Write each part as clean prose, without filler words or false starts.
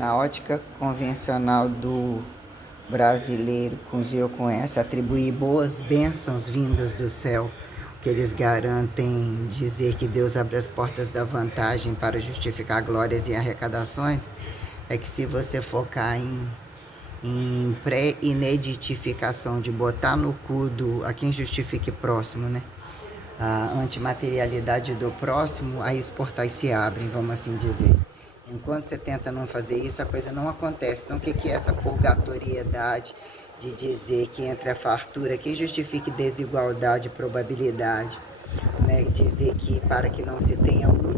Na ótica convencional do brasileiro, com G ou com S, atribuir boas bênçãos vindas do céu, que eles garantem dizer que Deus abre as portas da vantagem para justificar glórias e arrecadações, é que se você focar em pré-ineditificação, de botar no cu a quem justifique próximo, né? A antimaterialidade do próximo, aí os portais se abrem, vamos assim dizer. Enquanto você tenta não fazer isso, a coisa não acontece. Então, o que é essa purgatoriedade de dizer que entre a fartura, que justifique desigualdade e probabilidade, né? Dizer que para que não se tenha um,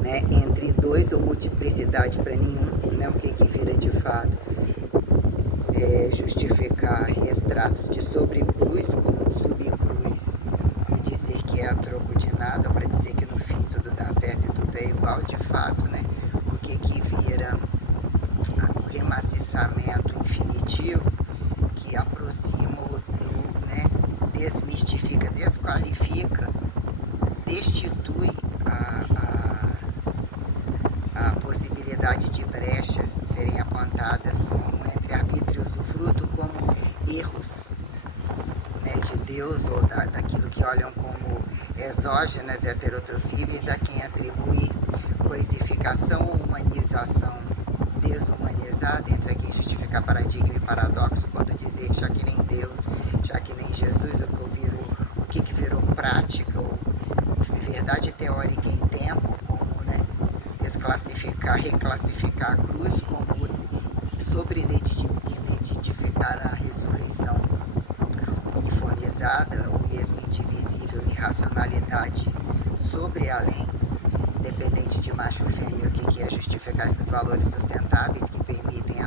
né, entre dois ou multiplicidade para nenhum, né, o que vira de fato justificar extratos de sobrecruz como subcruz e dizer que é a troco de nada para dizer que no fim tudo dá certo e tudo é igual de fato, né? O que vira o remaciçamento infinitivo que aproxima né, desmistifica, desqualifica, destitui a possibilidade de brechas serem apontadas como entre arbítrio e usufruto como erros, né, de Deus ou daquilo que olham como exógenas heterotrofíveis a quem atribui coisificação ou humanização desumanizada, entre a quem justificar paradigma e paradoxo quando dizer já que nem Deus, já que nem Jesus, o que virou prática ou verdade teórica em tempo, como, né, reclassificar a cruz como sobre-identificar a ressurreição uniformizada ou mesmo indivisível e racionalidade sobre além, dependente de macho e fêmea, o que é justificar esses valores sustentáveis que permitem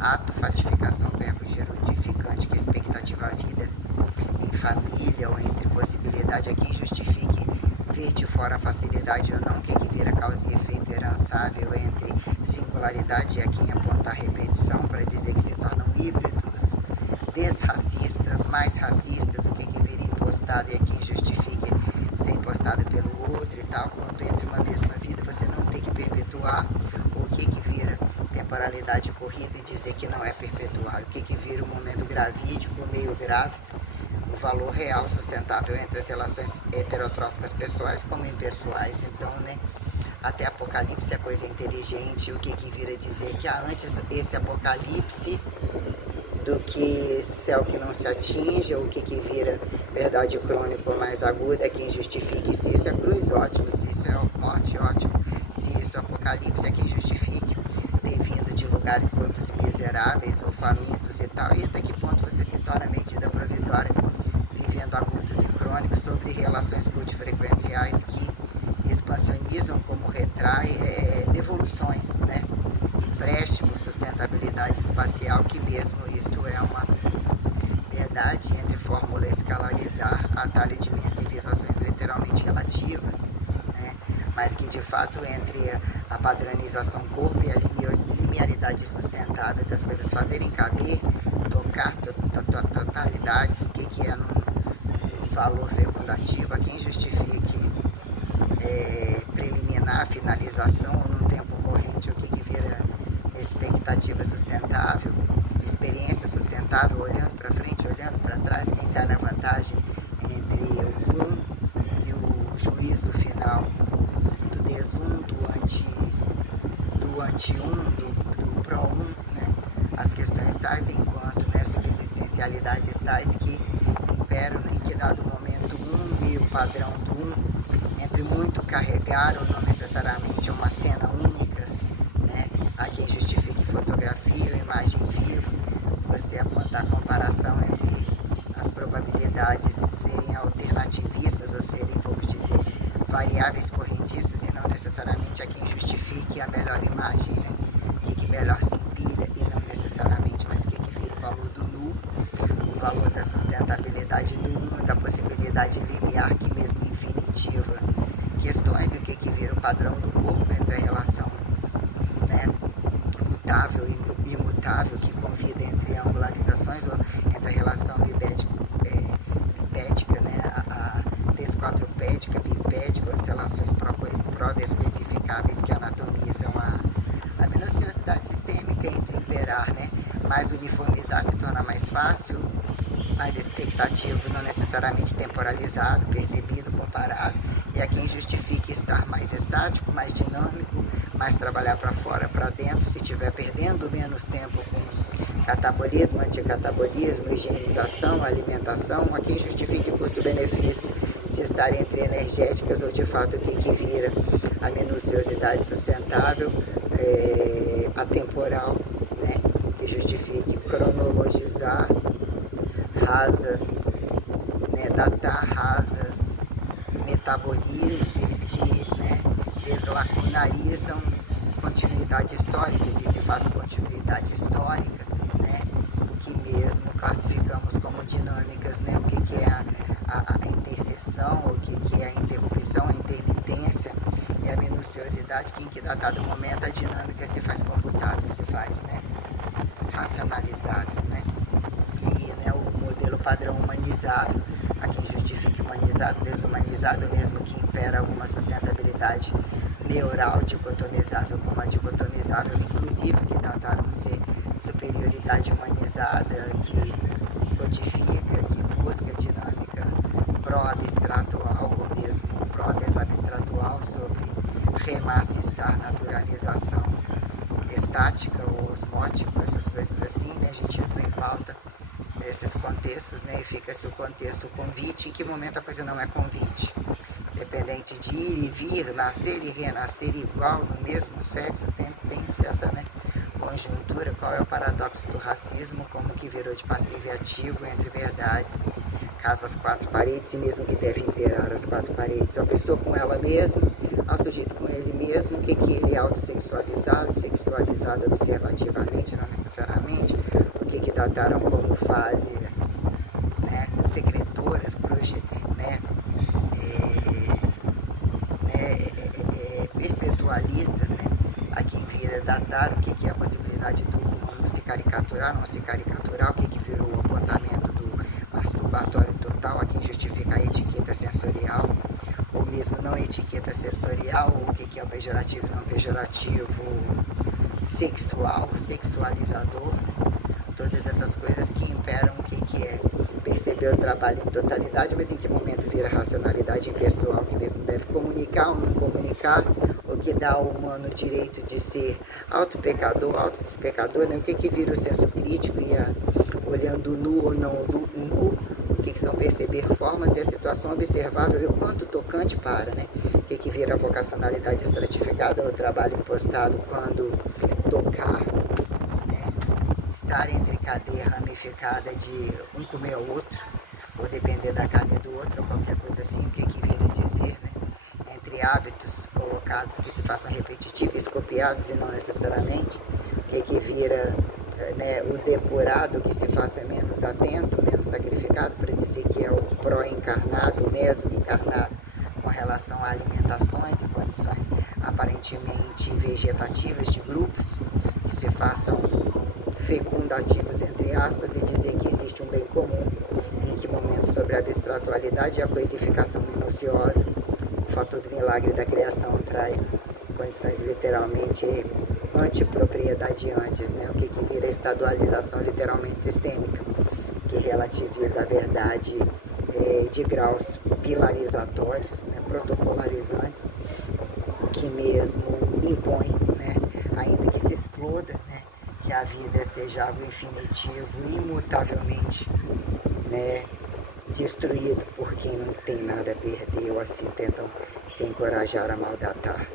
ato, fatificação, verbo gerundificante, que é expectativa à vida em família ou entre possibilidade a quem justifique ver de fora a facilidade ou não, o que vira causa e efeito herançável entre singularidade e a quem aponta a repetição para dizer que se tornam híbridos, desracistas, mais racistas, o que vira impostado e a quem justifique ser impostado pelo outro e tal, quando entre uma mesma vida você não tem que perpetuar, o que vira temporalidade corrida e dizer que não é perpetuar, o que vira um momento gravídico, meio grávido, o valor real sustentável entre as relações heterotróficas pessoais como impessoais. Então, né, até Apocalipse é coisa inteligente, o que vira dizer que antes esse Apocalipse do que céu que não se atinge, ou o que vira verdade crônica mais aguda, é quem justifique. Se isso é cruz, ótimo. Se isso é morte, ótimo. Se isso é apocalipse, é quem justifique ter vindo de lugares outros miseráveis ou famintos e tal. E até que ponto você se torna medida provisória, vivendo agudos e crônicos sobre relações multifrequenciais que expansionizam como retrai devoluções, né? Empréstimo, sustentabilidade espacial, que mesmo isto é uma verdade entre fórmula escalarizar, atalho de minhas civilizações literalmente relativas, né? Mas que de fato entre a padronização corpo e a linearidade sustentável das coisas fazerem caber, tocar totalidades, o que é um valor fecundativo, a quem justifique preliminar, finalização num tempo corrente, o que vira expectativa sustentável, experiência sustentável, olhando para frente, olhando para trás, quem sai na vantagem entre o e o juízo final do desum, do anti-um, do pró-um, né? As questões tais enquanto, né, subsistencialidades tais que imperam em que dado momento e o padrão do entre muito carregar ou não necessariamente uma cena única, né? A quem justifique fotografia ou imagem viva, você apontar a comparação entre as probabilidades serem alternativistas ou serem, vamos dizer, variáveis correntistas e não necessariamente a quem justifique a melhor imagem, né? O que melhor se empilha e não necessariamente, mas o que vira o valor do nu, o valor da sustentabilidade do um, da possibilidade linear, que mesmo infinitiva, questões e o que vira o padrão do corpo entre a relação, né, mutável e imutável, que convida entre angularizações ou entre a relação bipédica, né, a desquadrupédica, bipédica, as relações pró-descoisificáveis que anatomizam a minuciosidade sistêmica entre imperar, né? Mais uniformizar se torna mais fácil, mais expectativo, não necessariamente temporalizado, percebido, comparado, e a quem justifique estar mais estático, mais dinâmico, mais trabalhar para fora, para dentro, se estiver perdendo menos tempo com catabolismo, anticatabolismo, higienização, alimentação, a quem justifique custo-benefício de estar entre energéticas ou de fato o que vira a minuciosidade sustentável, atemporal, né? Que justifique cronologizar rasas, né, datar rasas metabolíveis que, né, deslacunarizam continuidade histórica, que se faça continuidade histórica, né, que mesmo classificamos como dinâmicas, né, o que é a interseção, o que é a interrupção, a intermitência e a minuciosidade, que em que dado momento a dinâmica se faz computável, se faz, né, racionalizável, né. E, né, o modelo padrão humanizado, a quem justifique humanizado, desumanizado, mesmo que impera alguma sustentabilidade neural dicotomizável como a dicotomizável, inclusive, que dataram ser superioridade humanizada, que codifica, que busca dinâmica pró-abstratual ou mesmo pró-desabstratual sobre remaciçar naturalização estática ou osmótica, essas coisas assim, né? A gente entra em pauta esses contextos, né? E fica-se o contexto convite, em que momento a coisa não é convite. Dependente de ir e vir, nascer e renascer igual, no mesmo sexo, tem-se essa, né, conjuntura. Qual é o paradoxo do racismo, como que virou de passivo e ativo entre verdades, caso as quatro paredes, e mesmo que deve imperar as quatro paredes, a pessoa com ela mesma, ao sujeito com ele mesmo, o que ele é autossexualizado, sexualizado observativamente, não necessariamente, o que dataram como fases, né, secretoras, né, perpetualistas, né, a quem vira datar o que é a possibilidade do humano se caricaturar, não se caricaturar, o que virou o apontamento do masturbatório total, a quem justifica a etiqueta sensorial, ou mesmo não etiqueta sensorial, o que é o pejorativo e não pejorativo, sexual, sexualizador, né? Todas essas coisas que imperam o que é perceber o trabalho em totalidade, mas em que momento vira racionalidade impessoal, que mesmo deve comunicar ou não comunicar, o que dá ao humano o direito de ser autopecador, autodespecador, né? O que vira o senso crítico e olhando nu ou não nu, o que são perceber formas e a situação observável e o quanto tocante para, né? O que vira a vocacionalidade estratificada, o trabalho impostado quando tocar, né? Estar entre cadeia ramificada de um comer ao outro, ou depender da carne do outro, ou qualquer coisa assim, o que vira dizer, né? Entre hábitos colocados que se façam repetitivos, copiados e não necessariamente, o que vira, né, o depurado que se faça menos atento, menos sacrificado, para dizer que é o pró-encarnado, o meso-encarnado, com relação a alimentações e condições aparentemente vegetativas de grupos que se façam fecundativos, entre aspas, e dizer que existe um bem comum, em que momento sobre a abstratualidade e a coisificação minuciosa, o fator do milagre da criação traz condições literalmente antipropriedadiantes, né? O que vira estadualização literalmente sistêmica, que relativiza a verdade de graus pilarizatórios, né? Protocolarizantes, que mesmo impõe, né? Ainda que se exploda, né? Que a vida seja algo infinitivo, imutavelmente, né, destruído por quem não tem nada a perder, ou assim tentam se encorajar a maldatar.